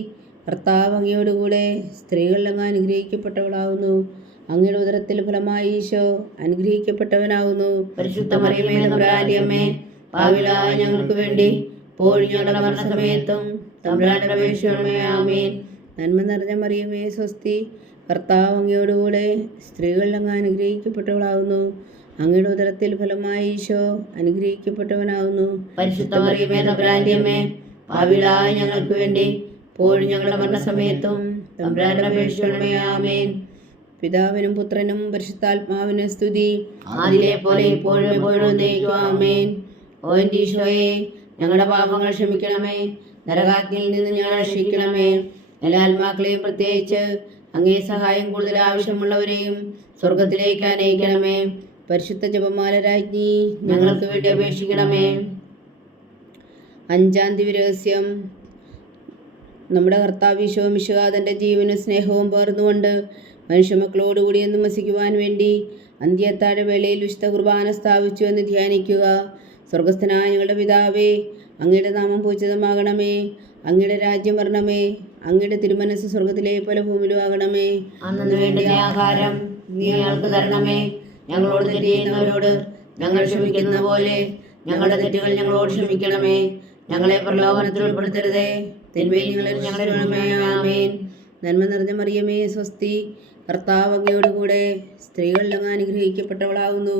കർത്താവ് അങ്ങയോടുകൂടെ സ്ത്രീകളിൽ അങ്ങ് അനുഗ്രഹിക്കപ്പെട്ടവളാകുന്നു. അങ്ങയുടെ ഉദരത്തിൽ ഫലമായി ഈശോ അനുഗ്രഹിക്കപ്പെട്ടവനാകുന്നു. പരിശുദ്ധ മറിയമേ തമ്പുരാന്റെ അമ്മേ, പാപികളായ ഞങ്ങൾക്ക് വേണ്ടി ഇപ്പോഴും ഞങ്ങളുടെ മരണസമയത്തും തമ്പുരാന്റെ അപേക്ഷിക്കണമേ. ആമേൻ. നന്മ നിറഞ്ഞ മറിയമേ സ്വസ്തി, കർത്താവ് അങ്ങയോടുകൂടെ സ്ത്രീകളിൽ അങ്ങ് അനുഗ്രഹിക്കപ്പെട്ടവളാകുന്നു. അങ്ങയുടെ ഉദരത്തിൽ ഫലമായി ഈശോ അനുഗ്രഹിക്കപ്പെട്ടവനാകുന്നു. പരിശുദ്ധ മറിയമേ തമ്പുരാന്റെ അമ്മേ, പാപികളായ ഞങ്ങൾക്ക് വേണ്ടി ഇപ്പോഴും ഞങ്ങളുടെ മരണസമയത്തും തമ്പുരാന്റെ അപേക്ഷിക്കണമേ. ആമേൻ. പിതാവിനും പുത്രനും പരിശുദ്ധാത്മാവിനും സ്തുതി, ആദിയിലെ പോലെ ഇപ്പോഴും എപ്പോഴും എന്നേക്കും. ആമേൻ. ഓ എൻ്റെ ഈശോയെ, ഞങ്ങളുടെ പാപങ്ങൾ ക്ഷമിക്കണമേ, നരകാഗ്നിയിൽ നിന്ന് ഞങ്ങളെ രക്ഷിക്കണമേ. എല്ലാ ആത്മാക്കളെയും പ്രത്യേകിച്ച് അങ്ങേ സഹായം കൂടുതൽ ആവശ്യമുള്ളവരെയും സ്വർഗത്തിലേക്ക് അനയിക്കണമേ. പരിശുദ്ധ ജപമാല രാജ്ഞി ഞങ്ങൾക്ക് വേണ്ടി അപേക്ഷിക്കണമേ. അഞ്ചാം ദിവ്യരഹസ്യം. നമ്മുടെ കർത്താവ് ഈശോ മിശിഹാ തൻ്റെ ജീവനും സ്നേഹവും പകർന്നുകൊണ്ട് മനുഷ്യമക്കളോടുകൂടി എന്നും വസിക്കുവാൻ വേണ്ടി അന്ത്യത്താഴ വേളയിൽ വിശുദ്ധ കുർബാന സ്ഥാപിച്ചു എന്ന് ധ്യാനിക്കുക. സ്വർഗസ്ഥനായ ഞങ്ങളുടെ പിതാവേ, അങ്ങയുടെ നാമം പൂജിതമാകണമേ. അങ്ങയുടെ രാജ്യം വരണമേ. അങ്ങയുടെ തിരുമനസ് സ്വർഗത്തിലെ പോലെ ഭൂമിയിലും ആകണമേ. അന്നു വേണ്ടിയ ആഹാരം നീ ഞങ്ങൾക്ക് തരണമേ. ഞങ്ങളോട് തെറ്റ് ചെയ്യുന്നവരോട് ഞങ്ങൾ ക്ഷമിക്കുന്ന പോലെ ഞങ്ങളുടെ തെറ്റുകൾ ഞങ്ങളോട് ക്ഷമിക്കണമേ. ഞങ്ങളെ പ്രലോഭനത്തിൽ ഉൾപ്പെടുത്തരുതേ, തിന്മയിൽ ഞങ്ങളെ രക്ഷിക്കണമേ. ആമേൻ. നന്മ നിറഞ്ഞ മറിയമേ സ്വസ്തി, കർത്താവ് അങ്ങയോടുകൂടെ സ്ത്രീകളിൽ അങ്ങ് അനുഗ്രഹിക്കപ്പെട്ടവളാകുന്നു.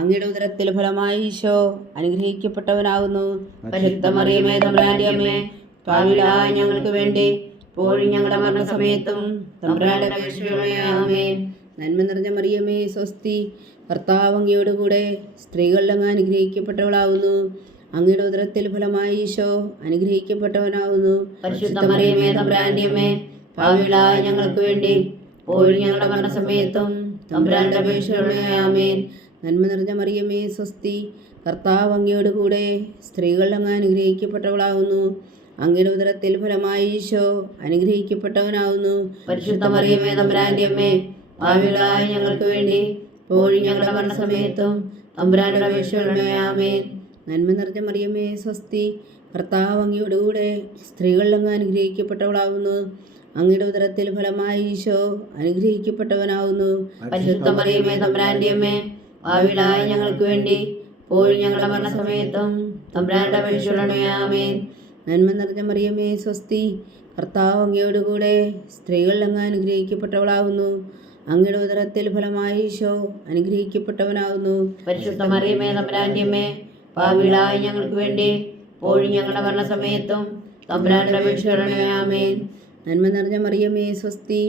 അങ്ങയുടെ ഉദരത്തിൽ ഫലമായി ഈശോ അനുഗ്രഹിക്കപ്പെട്ടവനാകുന്നു. പരിശുദ്ധ മറിയമേ തമ്പുരാന്റെ അമ്മേ, പാപികളായ ഞങ്ങൾക്ക് വേണ്ടി ഇപ്പോഴും ഞങ്ങളുടെ മരണസമയത്തും തമ്പുരാന്റെ അപേക്ഷിക്കണമേ. ആമേൻ. നന്മ നിറഞ്ഞ മറിയമേ സ്വസ്തി, കർത്താവ് അങ്ങയോടുകൂടെ സ്ത്രീകളിൽ അങ്ങ് അനുഗ്രഹിക്കപ്പെട്ടവളാകുന്നു. അങ്ങയുടെ ഉദരത്തിൽ ഫലമായി ഈശോ അനുഗ്രഹിക്കപ്പെട്ടവനാകുന്നു. പരിശുദ്ധ മറിയമേ തമ്പുരാന്റെ അമ്മേ, പാപികളായ ഞങ്ങൾക്ക് വേണ്ടി ഇപ്പോഴും ഞങ്ങളുടെ മരണസമയത്തും തമ്പുരാന്റെ അപേക്ഷിക്കണമേ. ആമേൻ. നന്മ നിറഞ്ഞ മറിയമേ സ്വസ്തി, കർത്താവ് അങ്ങയോടുകൂടെ സ്ത്രീകളിൽ അങ്ങ് അനുഗ്രഹിക്കപ്പെട്ടവളാകുന്നു. അങ്ങയുടെ ഉദരത്തിൽ ഫലമായി ഈശോ അനുഗ്രഹിക്കപ്പെട്ടവനാകുന്നു. പരിശുദ്ധ മറിയമേ തമ്പുരാന്റെ അമ്മേ, പാപികളായ ഞങ്ങൾക്ക് വേണ്ടി ഇപ്പോഴും ഞങ്ങളുടെ മരണസമയത്തും തമ്പുരാന്റെ അപേക്ഷിക്കണമേ. ആമേൻ. നന്മ നിറഞ്ഞ മറിയമേ സ്വസ്തി, കർത്താവ് അങ്ങയോടുകൂടെ സ്ത്രീകളിൽ അങ്ങ് അനുഗ്രഹിക്കപ്പെട്ടവളാകുന്നു. അങ്ങയുടെ ഉദരത്തിൽ ഫലമായി ഈശോ അനുഗ്രഹിക്കപ്പെട്ടവനാകുന്നു. പരിശുദ്ധ മറിയമേ തമ്പുരാന്റെ അമ്മേ, പാപികളായ ഞങ്ങൾക്ക് വേണ്ടി ഇപ്പോഴും ഞങ്ങളുടെ മരണസമയത്തും തമ്പുരാന്റെ അപേക്ഷിക്കണമേ. ആമേൻ. നന്മ നിറഞ്ഞ മറിയമേ സ്വസ്തി, കർത്താവ് അങ്ങയോടുകൂടെ സ്ത്രീകളിൽ അങ്ങ് അനുഗ്രഹിക്കപ്പെട്ടവളാകുന്നു. അങ്ങയുടെ ഉദരത്തിൽ ഫലമായി ഈശോ അനുഗ്രഹിക്കപ്പെട്ടവനാകുന്നു. പരിശുദ്ധ മറിയമേ തമ്പുരാന്റെ അമ്മേ, പാപികളായ ഞങ്ങൾക്ക് വേണ്ടി ഇപ്പോഴും ഞങ്ങളുടെ മരണസമയത്തും തമ്പുരാനോട് അപേക്ഷിക്കണമേ. ആമേൻ. നന്മ നിറഞ്ഞ മറിയമേ സ്വസ്തി,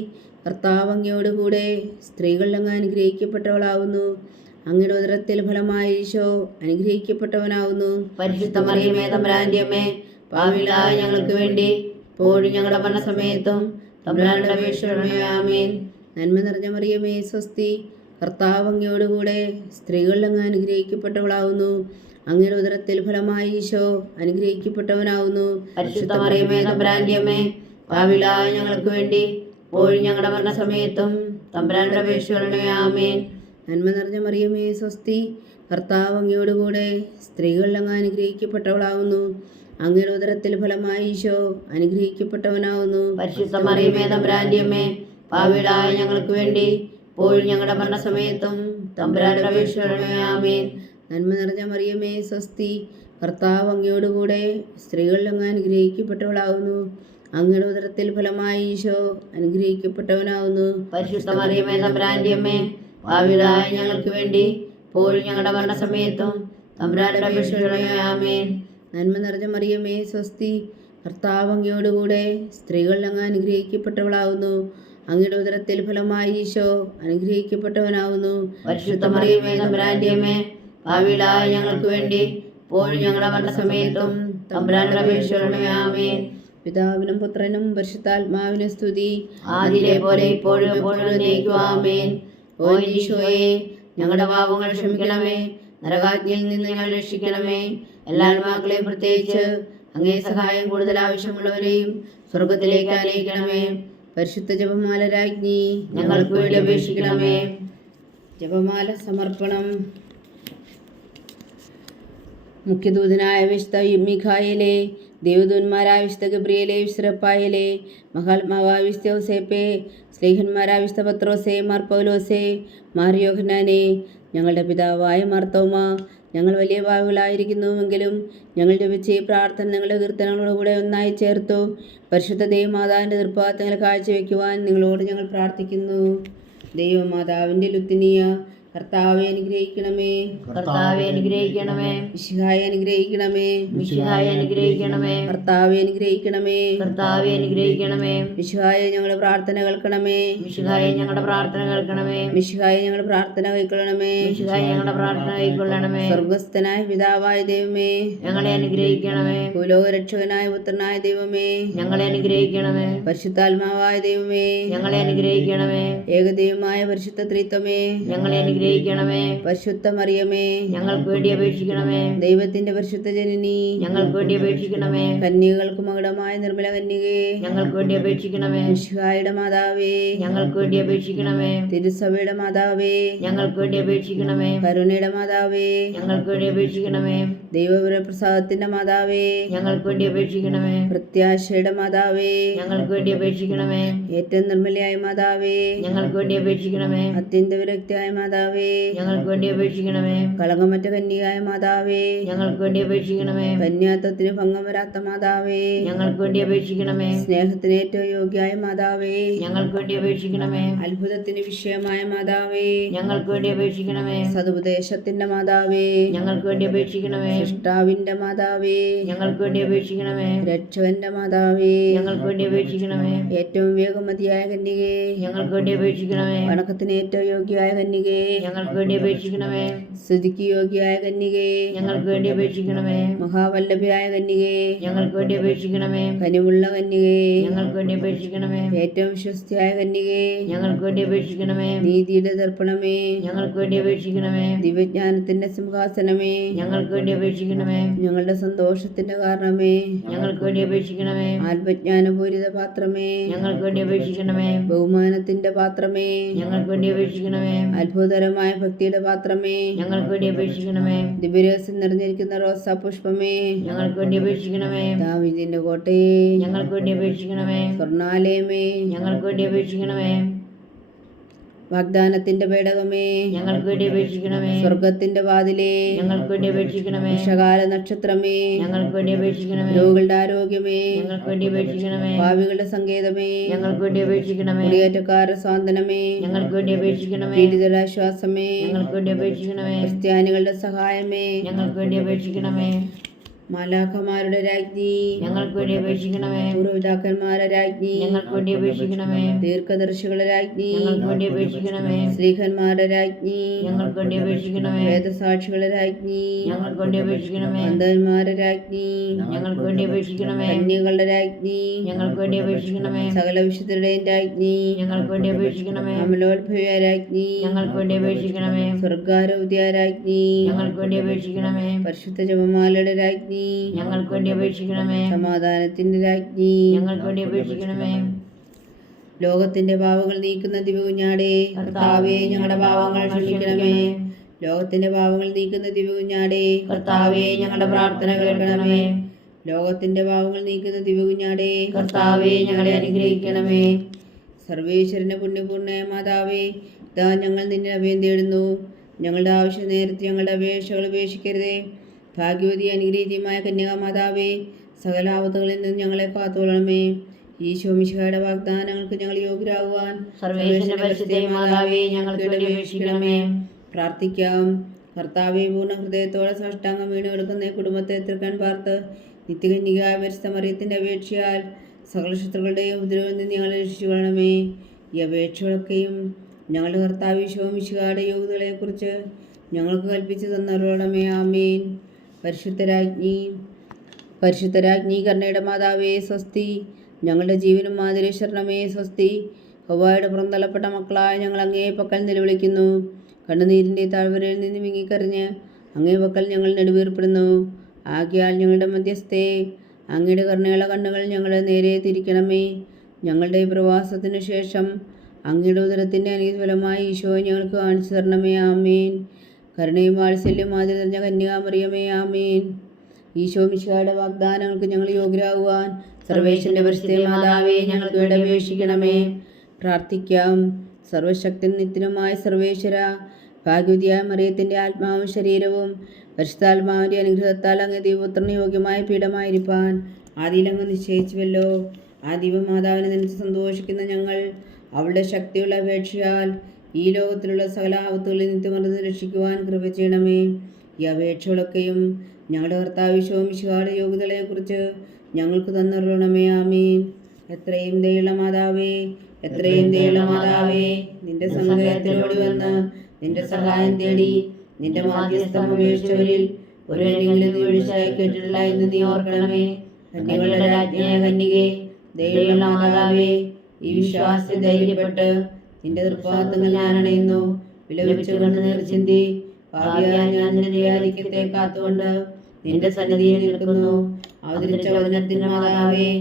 കർത്താവ് അങ്ങയോടുകൂടെ സ്ത്രീകളിൽ അങ്ങ് അനുഗ്രഹിക്കപ്പെട്ടവളാവുന്നു. അങ്ങയുടെ ഉദരത്തിൽ ഫലമായ ഈശോ അനുഗ്രഹിക്കപ്പെട്ടവനാവുന്നു. പരിശുദ്ധ മറിയമേ തമ്പുരാന്റെ അമ്മേ, പാപികളായ ഞങ്ങൾക്ക് വേണ്ടി ഇപ്പോഴും ഞങ്ങളുടെ മരണസമയത്തും തമ്പുരാനോട് അപേക്ഷിക്കണമേ. ആമേൻ. നന്മ നിറഞ്ഞ മറിയമേ സ്വസ്തി, കർത്താവ് അങ്ങയോടുകൂടെ സ്ത്രീകളിൽ അങ്ങ് അനുഗ്രഹിക്കപ്പെട്ടവളാവുന്നു. അങ്ങയുടെ ഉദരത്തിൽ ഫലമായ ഈശോ അനുഗ്രഹിക്കപ്പെട്ടവനാവുന്നു. പരിശുദ്ധ മറിയമേ തമ്പുരാന്റെ അമ്മേ, പാപികളായ ഞങ്ങൾക്ക് വേണ്ടി ഇപ്പോഴും ഞങ്ങളുടെ മരണസമയത്തും തമ്പുരാനോട് അപേക്ഷിക്കണമേ. ആമേൻ. നന്മ നിറഞ്ഞ മറിയമേ സ്വസ്തി, കർത്താവ് അങ്ങയോടുകൂടെ സ്ത്രീകളിൽ അങ്ങ് അനുഗ്രഹിക്കപ്പെട്ടവളാവുന്നു. അങ്ങയുടെ ഉദരത്തിൽ ഫലമായ ഈശോ അനുഗ്രഹിക്കപ്പെട്ടവനാവുന്നു. പരിശുദ്ധ മറിയമേ തമ്പുരാന്റെ അമ്മേ, പാപികളായ ഞങ്ങൾക്ക് വേണ്ടി ഇപ്പോഴും ഞങ്ങളുടെ മരണസമയത്തും തമ്പുരാനോട് അപേക്ഷിക്കണമേ. ആമേൻ. നന്മ നിറഞ്ഞ മറിയമേ സ്വസ്തി, കർത്താവ് അങ്ങയോടുകൂടെ സ്ത്രീകളിൽ അങ്ങ് അനുഗ്രഹിക്കപ്പെട്ടവളാവുന്നു. അങ്ങയുടെ ഉദരത്തിൽ ഫലമായ ഈശോ അനുഗ്രഹിക്കപ്പെട്ടവനാവുന്നു. പരിശുദ്ധ മറിയമേ തമ്പുരാന്റെ അമ്മേ, പാപികളായ ഞങ്ങൾക്ക് വേണ്ടി ഇപ്പോഴും ഞങ്ങളുടെ മരണസമയത്തും തമ്പുരാനോട് അപേക്ഷിക്കണമേ. ആമേൻ. നന്മ നിറഞ്ഞ മറിയമേ സ്വസ്തി, കർത്താവ് അങ്ങയോടുകൂടെ സ്ത്രീകളിൽ അങ്ങ് അനുഗ്രഹിക്കപ്പെട്ടവളാവുന്നു. അങ്ങയുടെ ഉദരത്തിൽ ഫലമായ ഈശോ അനുഗ്രഹിക്കപ്പെട്ടവനാവുന്നു. പരിശുദ്ധ മറിയമേ തമ്പുരാന്റെ അമ്മേ, പാപികളായ ഞങ്ങൾക്ക് വേണ്ടി ഇപ്പോഴും ഞങ്ങളുടെ മരണസമയത്തും തമ്പുരാനോട് അപേക്ഷിക്കണമേ. ആമേൻ. പിതാവിനും പുത്രനും പരിശുദ്ധാത്മാവിനും സ്തുതി, ആദിയിലെ പോലെ ഇപ്പോഴും എപ്പോഴും എന്നേക്കും. ആമേൻ. ഓ ഈശോയെ, ഞങ്ങളുടെ പാപങ്ങൾ ക്ഷമിക്കണമേ, നരകാജ്ഞയിൽ നിന്ന് ഞങ്ങൾ രക്ഷിക്കണമേ. എല്ലാ ആത്മാക്കളെയും, പ്രത്യേകിച്ച് അങ്ങേ സഹായം കൂടുതൽ ആവശ്യമുള്ളവരെയും സ്വർഗത്തിലേക്ക് ആനയിക്കണമേ. പരിശുദ്ധ ജപമാല രാജ്ഞി ഞങ്ങൾക്ക് വേണ്ടി അപേക്ഷിക്കണമേ. ജപമാല സമർപ്പണം. മുഖ്യദൂതനായ വിശുദ്ധ മിഖായേലേ, ദേവദൂതന്മാരായ വിശുദ്ധ ഗബ്രിയേലേ, വിശുദ്ധ റഫായേലേ, മഹാത്മാവായ വിശുദ്ധ യോസേപ്പേ, സ്ലേഹന്മാരായ വിശുദ്ധ പത്രോസേ, മാർ പൗലോസേ, മാർ യോഹന്നാനേ, ഞങ്ങളുടെ പിതാവായ മാർത്തോമ, ഞങ്ങൾ വലിയ പാപികളായിരിക്കുന്നുവെങ്കിലും ഞങ്ങൾ ജപിച്ച ഈ പ്രാർത്ഥന നിങ്ങളുടെ കീർത്തനങ്ങളോടുകൂടെ ഒന്നായി ചേർത്തു പരിശുദ്ധ ദൈവമാതാവിൻ്റെ തൃപ്പാദങ്ങൾ കാഴ്ചവെക്കുവാൻ നിങ്ങളോട് ഞങ്ങൾ പ്രാർത്ഥിക്കുന്നു. ദൈവമാതാവിൻ്റെ ലുത്തിനിയ, കർത്താവെ അനുഗ്രഹിക്കണമേ. കർത്താവെ അനുഗ്രഹിക്കണമേ. മിശിഹായെ അനുഗ്രഹിക്കണമേ. മിശിഹായെ അനുഗ്രഹിക്കണമേ. കർത്താവെ അനുഗ്രഹിക്കണമേ. കർത്താവെ അനുഗ്രഹിക്കണമേ. മിശിഹായെ ഞങ്ങളുടെ പ്രാർത്ഥന കേൾക്കണമേ. മിശിഹായെ ഞങ്ങളുടെ പ്രാർത്ഥന കേൾക്കണമേ. മിശിഹായെ ഞങ്ങളുടെ പ്രാർത്ഥന കൈക്കൊള്ളണമേ. മിശിഹായെ ഞങ്ങളുടെ പ്രാർത്ഥന കൈക്കൊള്ളണമേ. സ്വർഗസ്ഥനായ പിതാവായ ദൈവമേ, ഞങ്ങളെ അനുഗ്രഹിക്കണമേ. ഭൂലോകരക്ഷകനായ പുത്രനായ ദൈവമേ, ഞങ്ങളെ അനുഗ്രഹിക്കണമേ. പരിശുദ്ധാത്മാവായ ദൈവമേ, ഞങ്ങളെ അനുഗ്രഹിക്കണമേ. ഏകദൈവമായ പരിശുദ്ധ ത്രിത്വമേ, ഞങ്ങളെ അനുഗ്രഹിക്കണമേ. പരിശുദ്ധ മറിയമേ, ഞങ്ങൾക്ക് വേണ്ടി അപേക്ഷിക്കണമേ. ദൈവത്തിന്റെ പരിശുദ്ധ ജനനി, ഞങ്ങൾക്ക് വേണ്ടി അപേക്ഷിക്കണമേ. കന്യകൾക്ക് മകുടമായ നിർമ്മല കന്യകേ, ഞങ്ങൾക്ക് വേണ്ടി അപേക്ഷിക്കണമേ. മിശിഹായുടെ മാതാവേ, ഞങ്ങൾക്ക് വേണ്ടി അപേക്ഷിക്കണമേ. തിരുസഭയുടെ മാതാവേ, ഞങ്ങൾക്ക് വേണ്ടി അപേക്ഷിക്കണമേ. കരുണയുടെ മാതാവേ, ഞങ്ങൾക്ക് വേണ്ടി അപേക്ഷിക്കണമേ. ദൈവപ്രസാദത്തിന്റെ മാതാവേ, ഞങ്ങൾക്ക് വേണ്ടി അപേക്ഷിക്കണമേ. പ്രത്യാശയുടെ മാതാവേ, ഞങ്ങൾക്ക് വേണ്ടി അപേക്ഷിക്കണമേ. ഏറ്റവും നിർമ്മലയായ മാതാവേ, ഞങ്ങൾക്ക് വേണ്ടി അപേക്ഷിക്കണമേ. അത്യന്ത വിരക്തിയായ മാതാവേ, ഞങ്ങൾക്ക് വേണ്ടി അപേക്ഷിക്കണമേ. കളങ്കമറ്റ കന്യകായ മാതാവേ, ഞങ്ങൾക്ക് വേണ്ടി അപേക്ഷിക്കണമേ. കന്യാത്വത്തിന് ഭംഗം വരാത്ത മാതാവേ, ഞങ്ങൾക്ക് വേണ്ടി അപേക്ഷിക്കണമേ. സ്നേഹത്തിന് ഏറ്റവും യോഗ്യായ മാതാവേ, ഞങ്ങൾക്ക് വേണ്ടി അപേക്ഷിക്കണമേ. അത്ഭുതത്തിന് വിഷയമായ മാതാവേ, ഞങ്ങൾക്ക് വേണ്ടി അപേക്ഷിക്കണമേ. സതുപദേശത്തിന്റെ മാതാവേ, ഞങ്ങൾക്ക് വേണ്ടി അപേക്ഷിക്കണമേ. സൃഷ്ടാവിന്റെ മാതാവേ, ഞങ്ങൾക്ക് വേണ്ടി അപേക്ഷിക്കണമേ. രക്ഷകന്റെ മാതാവേ, ഞങ്ങൾക്ക് വേണ്ടി അപേക്ഷിക്കണമേ. ഏറ്റവും വേഗമതിയായ കന്യകേ, ഞങ്ങൾക്ക് വേണ്ടി അപേക്ഷിക്കണമേ. വണക്കത്തിന് ഏറ്റവും യോഗ്യയായ കന്യകേ, ഞങ്ങൾക്ക് വേണ്ടി അപേക്ഷിക്കണമേ. സ്തുതിക്ക് യോഗ്യയായ കന്യകേ, ഞങ്ങൾക്ക് വേണ്ടി അപേക്ഷിക്കണമേ. മഹാവല്ലഭയായ കന്യകേ, ഞങ്ങൾക്ക് വേണ്ടി അപേക്ഷിക്കണമേ. കനിവുള്ള കന്യകേ, ഞങ്ങൾക്ക് വേണ്ടി അപേക്ഷിക്കണമേ. ഏറ്റവും വിശ്വസ്തയായ കന്യകേ, ഞങ്ങൾക്ക് വേണ്ടി അപേക്ഷിക്കണമേ. നീതിയുടെ ദർപ്പണമേ, ഞങ്ങൾക്ക് വേണ്ടി അപേക്ഷിക്കണമേ. ദിവ്യജ്ഞാനത്തിന്റെ സിംഹാസനമേ, ഞങ്ങൾക്ക് വേണ്ടി അപേക്ഷിക്കണമേ. ഞങ്ങളുടെ സന്തോഷത്തിന്റെ കാരണമേ, ഞങ്ങൾക്ക് വേണ്ടി അപേക്ഷിക്കണമേ. ആത്മജ്ഞാനപൂരിത പാത്രമേ, ഞങ്ങൾക്ക് വേണ്ടി അപേക്ഷിക്കണമേ. ബഹുമാനത്തിന്റെ പാത്രമേ, ഞങ്ങൾക്ക് വേണ്ടി അപേക്ഷിക്കണമേ. അത്ഭുതകരമായ ഭക്തിയുടെ പാത്രമേ, ഞങ്ങൾക്ക് വേണ്ടി അപേക്ഷിക്കണമേ. ദിവ്യരഹസ്യം നിറഞ്ഞിരിക്കുന്ന റോസാ പുഷ്പമേ, ഞങ്ങൾക്ക് വേണ്ടി അപേക്ഷിക്കണമേ. ദാവീദിന്റെ കോട്ടയെ, ഞങ്ങൾക്ക് വേണ്ടി അപേക്ഷിക്കണമേ. സ്വർണാലയമേ, ഞങ്ങൾക്ക് വേണ്ടി അപേക്ഷിക്കണമേ. വാഗ്ദാനത്തിന്റെ പേടകമേ, ഞങ്ങൾക്ക് വേണ്ടി അപേക്ഷിക്കണമേ. സ്വർഗത്തിന്റെ വാതിലേ, ഞങ്ങൾക്ക് വേണ്ടി അപേക്ഷിക്കണമേ. വിഷകാല നക്ഷത്രമേ, ഞങ്ങൾക്ക് വേണ്ടി അപേക്ഷിക്കണമേ. രോഗികളുടെ ആരോഗ്യമേ, ഞങ്ങൾക്ക് വേണ്ടി അപേക്ഷിക്കണമേ. പാപികളുടെ സങ്കേതമേ, ഞങ്ങൾക്ക് വേണ്ടി അപേക്ഷിക്കണമേ. കുടിയേറ്റക്കാരുടെ സ്വാന്തനമേ, ഞങ്ങൾക്ക് വേണ്ടി അപേക്ഷിക്കണമേ. പീഡിതരാശ്വാസമേ, ഞങ്ങൾക്ക് വേണ്ടി അപേക്ഷിക്കണമേ. ക്രിസ്ത്യാനികളുടെ സഹായമേ, ഞങ്ങൾക്ക് വേണ്ടി അപേക്ഷിക്കണമേ. മാലാഖമാരുടെ രാജ്ഞി, ഞങ്ങൾക്ക് വേണ്ടി അപേക്ഷിക്കണമേ. പൂർവ്വപിതാക്കന്മാരുടെ രാജ്ഞി, ഞങ്ങൾക്ക് വേണ്ടി അപേക്ഷിക്കണമേ. ദീർഘദർശികളുടെ രാജ്ഞി, ഞങ്ങൾക്ക് വേണ്ടി അപേക്ഷിക്കണമേ. സ്ത്രീഹന്മാരുടെ രാജ്ഞി, ഞങ്ങൾക്ക് വേണ്ടി അപേക്ഷിക്കണമേ. വേദസാക്ഷികളുടെ രാജ്ഞി, ഞങ്ങൾക്ക് വേണ്ടി അപേക്ഷിക്കണമേ. അന്ധന്മാരുടെ രാജ്ഞി, ഞങ്ങൾക്ക് വേണ്ടി അപേക്ഷിക്കണമേ. കന്യകളുടെ രാജ്ഞി, ഞങ്ങൾക്ക് വേണ്ടി അപേക്ഷിക്കണമേ. സകല വിശുദ്ധരുടെയും രാജ്ഞി, ഞങ്ങൾക്ക് വേണ്ടി അപേക്ഷിക്കണമേ. അമലോത്ഭവ രാജ്ഞി, ഞങ്ങൾക്ക് വേണ്ടി അപേക്ഷിക്കണമേ. സ്വർഗാരോഗ്യ രാജ്ഞി, ഞങ്ങൾക്ക് വേണ്ടി അപേക്ഷിക്കണമേ. പരിശുദ്ധ ജപമാലയുടെ രാജ്ഞി, ഞങ്ങൾക്ക് വേണ്ടി അപേക്ഷിക്കണമേ. സമാധാനത്തിന്റെ രാജ്ഞി, ഞങ്ങൾക്ക് വേണ്ടി അപേക്ഷിക്കണമേ. ലോകത്തിന്റെ പാപങ്ങൾ നീക്കുന്ന ദിവകുഞ്ഞാടേ, കർത്താവേ ഞങ്ങളുടെ പാപങ്ങൾ ക്ഷമിക്കണമേ. ലോകത്തിന്റെ പാപങ്ങൾ നീക്കുന്ന ദിവകുഞ്ഞാടേ, കർത്താവേ ഞങ്ങളുടെ പ്രാർത്ഥന കേൾക്കണമേ. ലോകത്തിന്റെ പാപങ്ങൾ നീക്കുന്ന ദിവകുഞ്ഞാടേ, കർത്താവേ ഞങ്ങളെ അനുഗ്രഹിക്കണമേ. സർവേശ്വരന്റെ പുണ്യപൂർണ്ണ മാതാവേ, ഇതാ ഞങ്ങൾ നിന്നെ അഭയം തേടുന്നു. ഞങ്ങളുടെ ആവശ്യ നേരത്തെ ഞങ്ങളുടെ അപേക്ഷകൾ ഉപേക്ഷിക്കരുതേ. ഭാഗ്യവതി അനുഗ്രഹീതമായ കന്യകാമാതാവേ, സകല ആപത്തുകളിൽ നിന്ന് ഞങ്ങളെ കാത്തുകൊള്ളണമേ. ഈശോ മിശിഹായുടെ വാഗ്ദാനങ്ങൾക്ക് ഞങ്ങൾ യോഗ്യരാകുവാൻ സർവേശ്വരന്റെ പരിശുദ്ധ മാതാവേ ഞങ്ങൾക്ക് വേണ്ടി അപേക്ഷിക്കണമേ. പ്രാർത്ഥിക്കാം. കർത്താവെ, പൂർണ്ണ ഹൃദയത്തോടെ സാഷ്ടാംഗം വീണ് കിടക്കുന്ന ഈ കുടുംബത്തെ എതിർക്കാൻ പാർത്ത് നിത്യകന്യകയായ പരിശുദ്ധ മറിയത്തിൻ്റെ അപേക്ഷയാൽ സകല ശത്രുക്കളുടെയും ഉപദ്രവത്തിൽ നിന്ന് ഞങ്ങളെ രക്ഷിച്ചുകൊള്ളണമേ. ഈ അപേക്ഷകളൊക്കെയും ഞങ്ങളുടെ കർത്താവ് ഈശോ മിശിഹായുടെ യോഗ്യതകളെക്കുറിച്ച് ഞങ്ങൾക്ക് കൽപ്പിച്ചു തന്നരുളണമേ. ആമേൻ. പരിശുദ്ധരാജ്ഞി കരുണയുടെ മാതാവേ സ്വസ്തി. ഞങ്ങളുടെ ജീവനും മാതിരേശ്വരണമേ സ്വസ്തി. ഹവ്വായുടെ പുറന്തള്ളപ്പെട്ട മക്കളായ ഞങ്ങൾ അങ്ങേ പക്കൽ നിലവിളിക്കുന്നു. കണ്ണുനീരിൻ്റെ താഴ്വരയിൽ നിന്ന് വിങ്ങിക്കറിഞ്ഞ് അങ്ങേ പക്കൽ ഞങ്ങൾ നെടുവീർപ്പെടുന്നു. ആകയാൽ ഞങ്ങളുടെ മധ്യസ്ഥേ, അങ്ങയുടെ കരുണയുള്ള കണ്ണുകൾ ഞങ്ങളെ നേരെ തിരിക്കണമേ. ഞങ്ങളുടെ ഈ പ്രവാസത്തിനു ശേഷം അങ്ങയുടെ ഉദരത്തിൻ്റെ അനുഫലമായി ഈശോയെ ഞങ്ങൾക്ക് കാണിച്ചു തരണമേ. ആമേൻ. കരുണയും വാത്സല്യം മാതിരി നിറഞ്ഞ കന്യകാമറിയമേ. ആമേൻ. ഈശോ മിശിഹായുടെ വാഗ്ദാനങ്ങൾക്ക് ഞങ്ങൾ യോഗ്യരാകുവാൻ സർവേശ്വരന്റെ പരിശുദ്ധ മാതാവേ ഞങ്ങൾക്ക് വേണ്ടി അപേക്ഷിക്കണമേ. പ്രാർത്ഥിക്കാം. സർവശക്തൻ നിത്യനുമായ സർവേശ്വര, ഭാഗ്യവതിയായ മറിയത്തിൻ്റെ ആത്മാവും ശരീരവും പരിശുദ്ധാത്മാവിൻ്റെ അനുഗ്രഹത്താൽ അങ്ങ് ദൈവപുത്രന് യോഗ്യമായ പീഠമായിരിക്കാൻ ആദിയിലങ്ങ് നിശ്ചയിച്ചുവല്ലോ. ആ ദൈവമാതാവിനെ നിനച്ച് സന്തോഷിക്കുന്ന ഞങ്ങൾ അവളുടെ ശക്തിയുള്ള അപേക്ഷയാൽ ഈ ലോകത്തിലുള്ള സകല ആപത്തുകളിൽ നിത്യമർന്ന് രക്ഷിക്കുവാൻ കൃപ ചെയ്യണമേ. ഈ അപേക്ഷകളൊക്കെയും ഞങ്ങളുടെ കർത്താവ് ഈശോ മിശിഹായുടെ യോഗ്യതകളെക്കുറിച്ച് ഞങ്ങൾക്ക് തന്നരുളണമേ. ആമീൻ. എത്രയും ദയുള്ള മാതാവേ, എത്രയും ദയുള്ള മാതാവേ, നിന്റെ സങ്കേതത്തിലോടി വന്ന് നിന്റെ സഹായം തേടി നിന്റെ മാധ്യസ്ഥം ഉപേക്ഷിച്ചവരിൽ ഒരെങ്കിലും നീ ഒഴിച്ചായി കേട്ടിട്ടില്ല എന്ന് നീ ഓർക്കണമേ. കന്യകളുടെ രാജ്ഞിയായ കന്യകേ, ദയുള്ള മാതാവേ, ഈ വിശ്വാസത്തിൽ ധൈര്യപ്പെട്ട് നിന്റെ തൃപ്പാദങ്ങൾ ഞാൻ അണയുന്നു. വിലപിച്ചു കണ്ണുനീർ ചിന്തി ഭാവിയായ ഞാൻ നിന്റെ ദയാധിക്യത്തെ കാത്തുകൊണ്ട് നിന്റെ സന്നിധിയിൽ നിൽക്കുന്നു. അവതരിച്ച വചനത്തിന് മാതാവേ,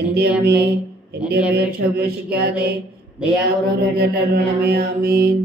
എൻ്റെ അമ്മേ, എൻ്റെ അപേക്ഷ ഉപേക്ഷിക്കാതെ ദയാപൂർവ്വം കേട്ടരുളണമേ. ആമേൻ.